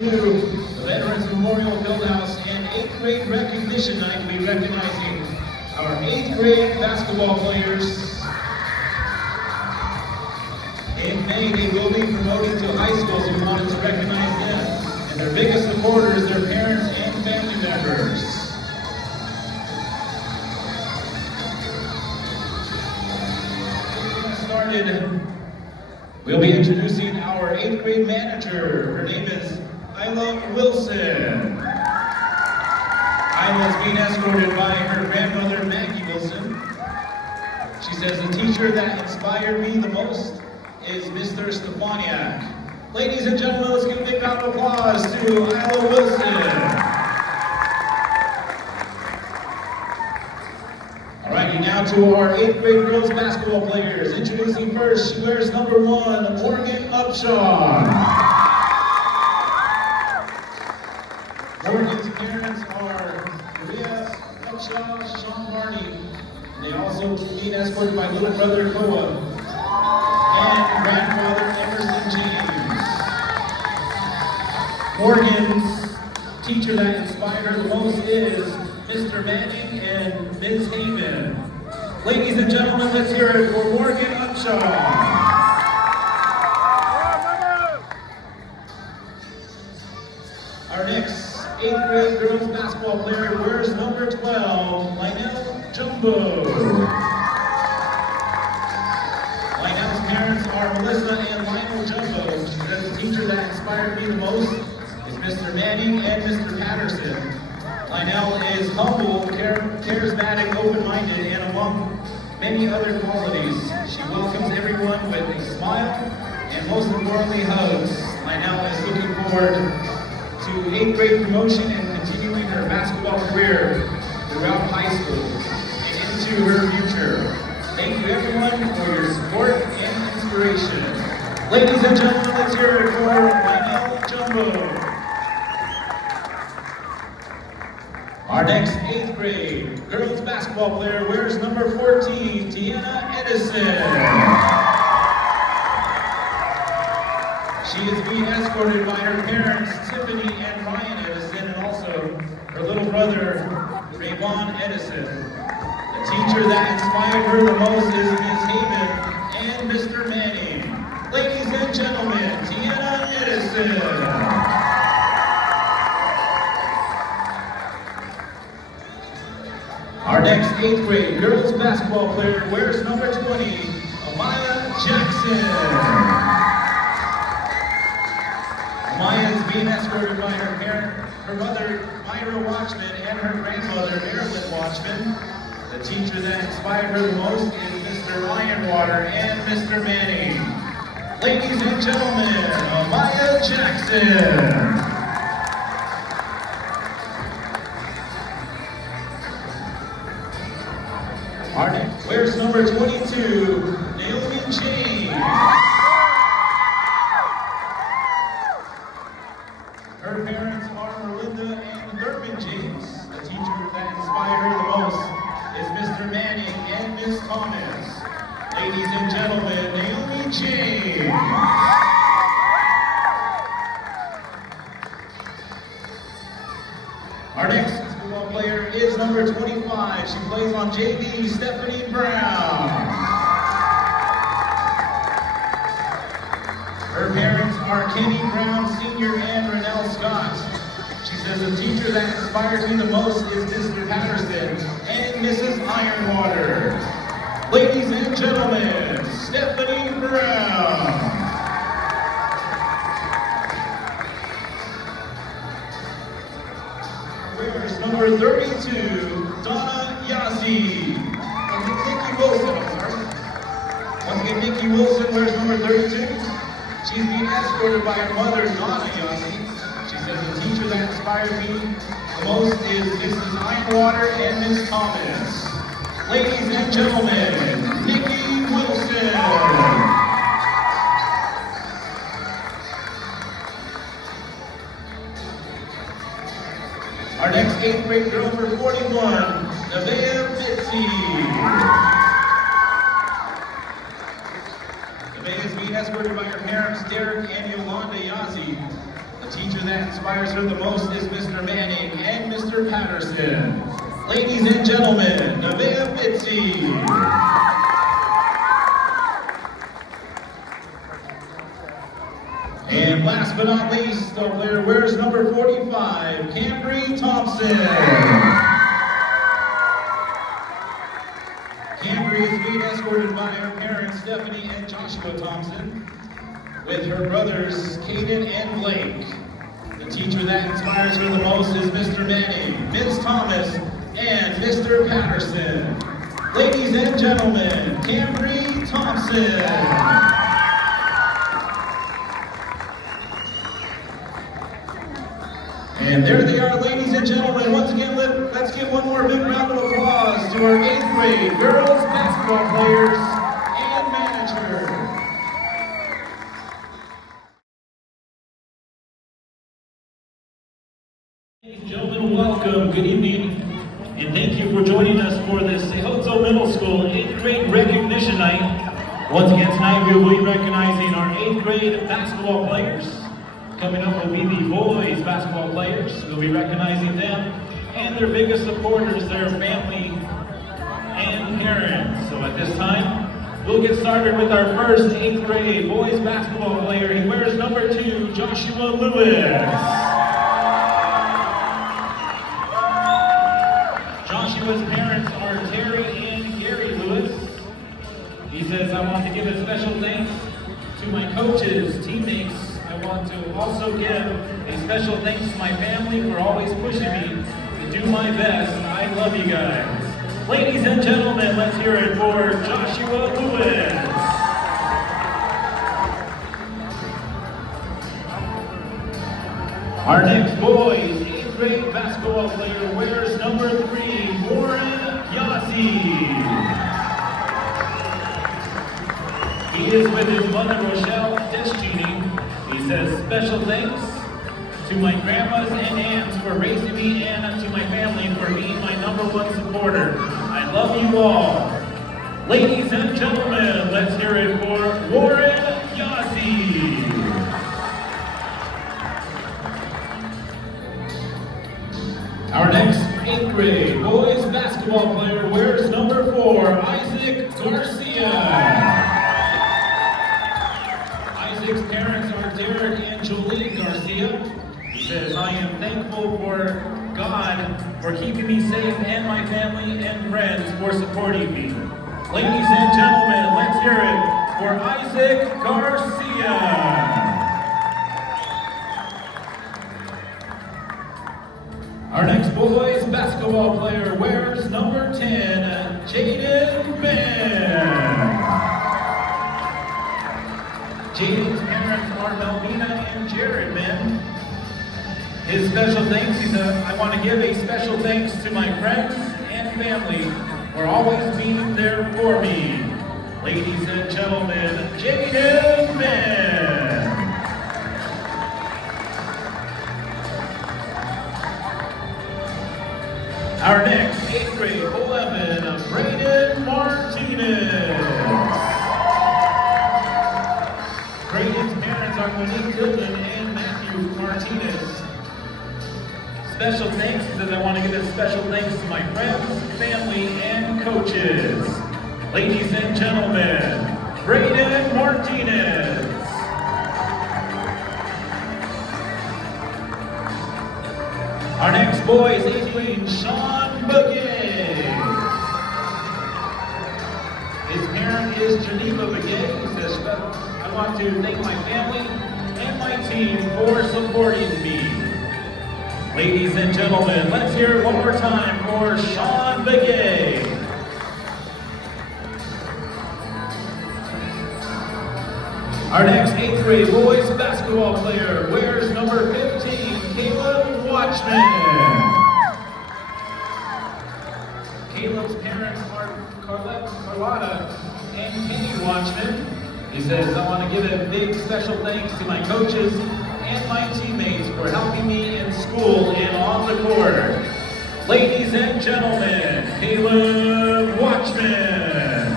To the Veterans Memorial Fieldhouse and 8th grade recognition night, we'll be recognizing our 8th grade basketball players. In May, they will be promoted to high school, so we wanted to recognize them and their biggest supporters, their parents and family members. Getting started, we'll be introducing our 8th grade manager. Her name is Wilson. Isla's being escorted by her grandmother, Maggie Wilson. She says, the teacher that inspired me the most is Mr. Stefaniak. Ladies and gentlemen, let's give a big round of applause to Isla Wilson. Alrighty, now to our 8th grade girls basketball players. Introducing first, she wears number 1, Morgan Upshaw. Morgan's parents are Maria Upshaw, Sean Barney. They also being escorted by little brother Koa and grandfather Emerson James. Morgan's teacher that inspired her the most is Mr. Manning and Ms. Haven. Ladies and gentlemen, let's hear it for Morgan Upshaw. Our next 8th grade girls basketball player wears number 12, Lionel Jumbo. Lionel's parents are Melissa and Lionel Jumbo. The teacher that inspired me the most is Mr. Manning and Mr. Patterson. Lionel is humble, charismatic, open-minded, and among many other qualities. She welcomes everyone with a smile and most importantly hugs. Lionel is looking forward to 8th grade promotion and continuing her basketball career throughout high school and into her future. Thank you everyone for your support and inspiration. Ladies and gentlemen, let's hear it for Lionel Jumbo. Our next 8th grade girls basketball player wears number 14, Tiana Edison. She is being escorted by her parents, Tiffany and Ryan Edison, and also her little brother, Rayvon Edison. The teacher that inspired her the most is Ms. Haven and Mr. Manning. Ladies and gentlemen, Tiana Edison. Our next 8th grade girls basketball player wears number 20, Amaya Jackson. Amaya is being escorted by her mother, Myra Watchman, and her grandmother, Marilyn Watchman. The teacher that inspired her the most is Mr. Ironwater and Mr. Manning. Ladies and gentlemen, Amaya Jackson. Our next wears number 22, Naomi James. Her parents are Melinda and Thurman James. The teacher that inspired her the most is Mr. Manning and Ms. Thomas. Ladies and gentlemen, Naomi James. Our next basketball player is number 25. She plays on JV, Stephanie Brown. Her parents are Kenny Brown Sr. and Renelle Scott. She says the teacher that inspired me the most is Mr. Patterson and Mrs. Ironwater. Ladies and gentlemen, Stephanie Brown. Wears number 32, Donna Yazzie. Nikki Wilson, I'm sorry. Once again, Nikki Wilson wears number 32. She's being escorted by her mother, Donna Yazzie. She says the teacher that inspired me the most is Mrs. Ironwater and Ms. Thomas. Ladies and gentlemen, Nikki Wilson. Our next 8th grade girl for 41, Nevaeh Mitzi. Nevaeh is being escorted by her parents, Derek and Yolanda Yazzie. The teacher that inspires her the most is Mr. Manning and Mr. Patterson. Ladies and gentlemen, Nevaeh Mitzi. And last but not least, our player wears number 45, Cambry Thompson. Cambry is being escorted by her parents, Stephanie and Joshua Thompson, with her brothers, Caden and Blake. The teacher that inspires her the most is Mr. Manning, Ms. Thomas, and Mr. Patterson. Ladies and gentlemen, Cambry Thompson. And there they are, ladies and gentlemen. Once again, let's give one more big round of applause to our 8th grade girls basketball players and manager. Ladies and gentlemen, welcome, good evening, and thank you for joining us for this Tsehootsooi Middle School 8th grade recognition night. Once again tonight we will be recognizing our 8th grade basketball players. Coming up will be the boys basketball players. We'll be recognizing them and their biggest supporters, their family and parents. So at this time, we'll get started with our first 8th grade boys basketball player. He wears number 2, Joshua Lewis. Joshua's parents are Terry and Gary Lewis. He says, I want to give a special thanks to my coaches, teammates. I want to also give a special thanks to my family for always pushing me to do my best. I love you guys. Ladies and gentlemen, let's hear it for Joshua Lewis. Our next boys 8th grade basketball player wears number 3, Warren Yossi. He is with his mother, Rochelle Deschini. He says, special thanks to my grandmas and aunts for raising me and to my family for being my #1 supporter. I love you all. Ladies and gentlemen, let's hear it for Warren Yossi. Our next 8th grade boys basketball player wears number 4, Isaac Garcia. Isaac's parents are Derek and Julie Garcia. He says, I am thankful for God for keeping me safe and my family and friends for supporting me. Ladies and gentlemen, let's hear it for Isaac Garcia. Our next boys basketball player wears number 10, Jaden Ben. Jaden's parents are Melvina and Jared Ben. His special thanks, he said, I want to give a special thanks to my friends and family for always being there for me. Ladies and gentlemen, Jaden Ben. Our next 8th grade 11, Brayden Martinez. Brayden's parents are Monique Goodman and Matthew Martinez. Special thanks, he says I want to give a special thanks to my friends, family, and coaches. Ladies and gentlemen, Brayden Martinez. Our next boy is 8th grade Sean Begay. His parent is Geneva Begay. He says, I want to thank my family and my team for supporting me. Ladies and gentlemen, let's hear it one more time for Sean Begay. Our next 8th grade boys basketball player wears number 15, Caleb Watchman. Caleb's parents are Carlotta and Kenny Watchman. He says, I want to give a big special thanks to my coaches and my teammates for helping me in school and on the court. Ladies and gentlemen, Caleb Watchman.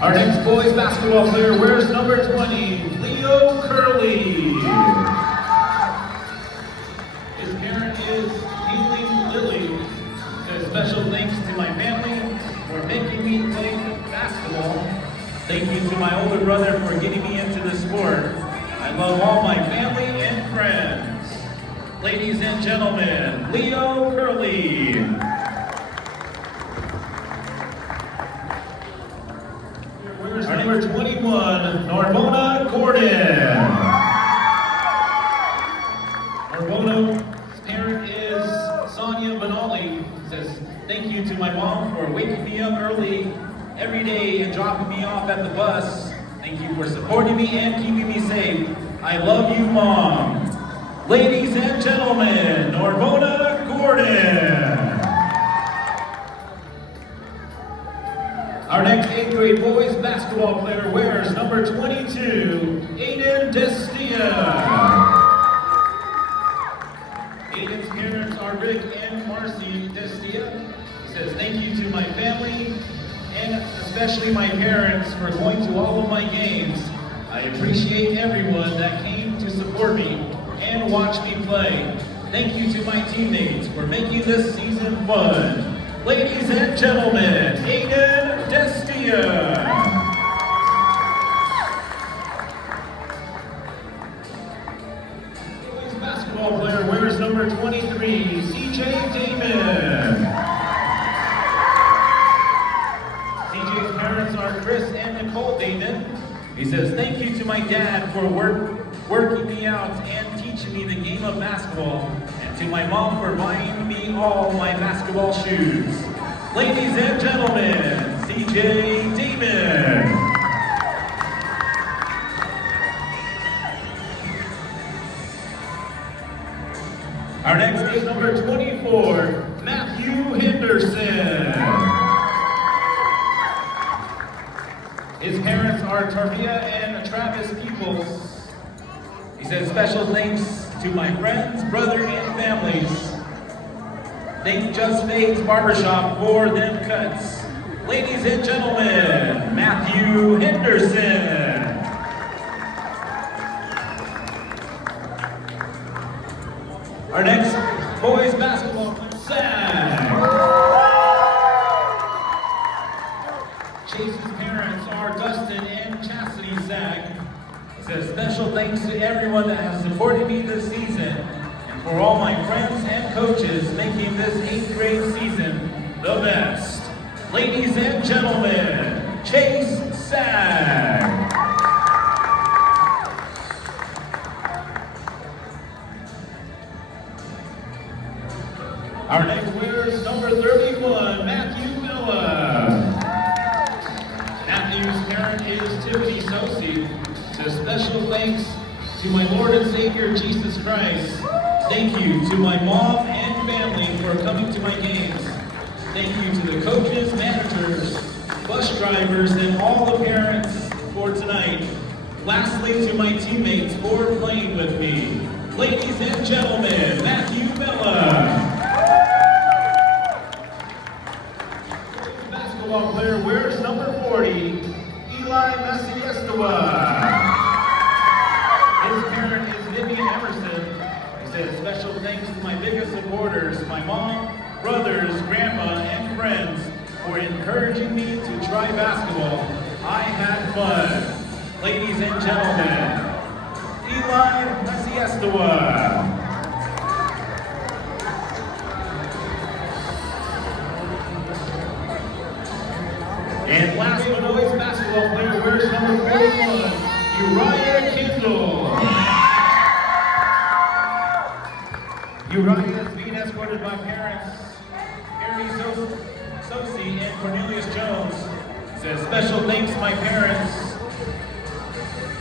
Our next boys basketball player wears number 20, Leo Curley. His parent is Healing Lily. Says special thanks to my family for making me play basketball. Thank you to my older brother for getting me into the sport. I love all my family and friends. Ladies and gentlemen, Leo Curley. Our number 21, Narbona Gordon. Narbona's parent is Sonia Benali. Says, thank you to my mom for waking me up early every day and dropping me off at the bus. Thank you for supporting me and keeping me safe. I love you, Mom. Ladies and gentlemen, Narbona Gordon. Our next 8th grade boys basketball player wears number 22, Aiden Destia. Aiden's parents are Rick and Marcy Destia. He says, thank you to my family and especially my parents for going to all of my games. I appreciate everyone that came to support me and watch me play. Thank you to my teammates for making this season fun. Ladies and gentlemen, Aiden Destia. Boys basketball player wears number 23, CJ Damon. CJ's parents are Chris and Nicole Damon. He says, thank you to my dad for working me out and teaching me the game of basketball, and to my mom for buying me all my basketball shoes. Ladies and gentlemen, CJ Damon. Our next is number 24, Matthew Henderson. His parents are Tarvia and Travis Peoples. He says, special thanks to my friends, brother, and families. Thank Just Fades Barbershop for them cuts. Ladies and gentlemen, Matthew Henderson. Our next boys basketball player, Chase's parents are Dustin and Chastity Sag. It says special thanks to everyone that has supported me this season and for all my friends and coaches making this 8th grade season the best. Ladies and gentlemen, Chase Sag. Our next winner is number 31, Matthew Miller. Matthew's parent is Tiffany Sosi. So special thanks to my Lord and Savior Jesus Christ. Thank you to my mom and family for coming to my games. Thank you to the coaches, managers, bus drivers, and all the parents for tonight. Lastly, to my teammates for playing with me. Ladies and gentlemen, Matthew Miller. Basketball player wears number 40, Eli Messiestawa. His parent is Vivian Emerson. He says special thanks to my biggest supporters, my mom, brothers, grandma, and friends for encouraging me to try basketball. I had fun. Ladies and gentlemen, Eli Messiestawa. And last but not least, basketball player wears number 41, Uriah Kendall. Uriah is being escorted by parents, Harry Sosi and Cornelius Jones. Says special thanks to my parents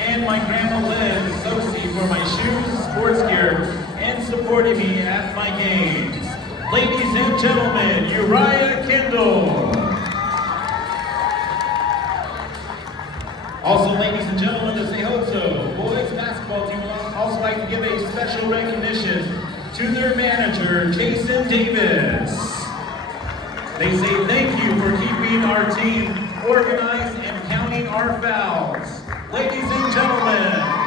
and my grandma Liz Sosi for my shoes, sports gear, and supporting me at my games. Ladies and gentlemen, Uriah Kendall. Also, ladies and gentlemen, the Tsehootsooi boys basketball team would also like to give a special recognition to their manager, Jason Davis. They say thank you for keeping our team organized and counting are fouls. Ladies and gentlemen,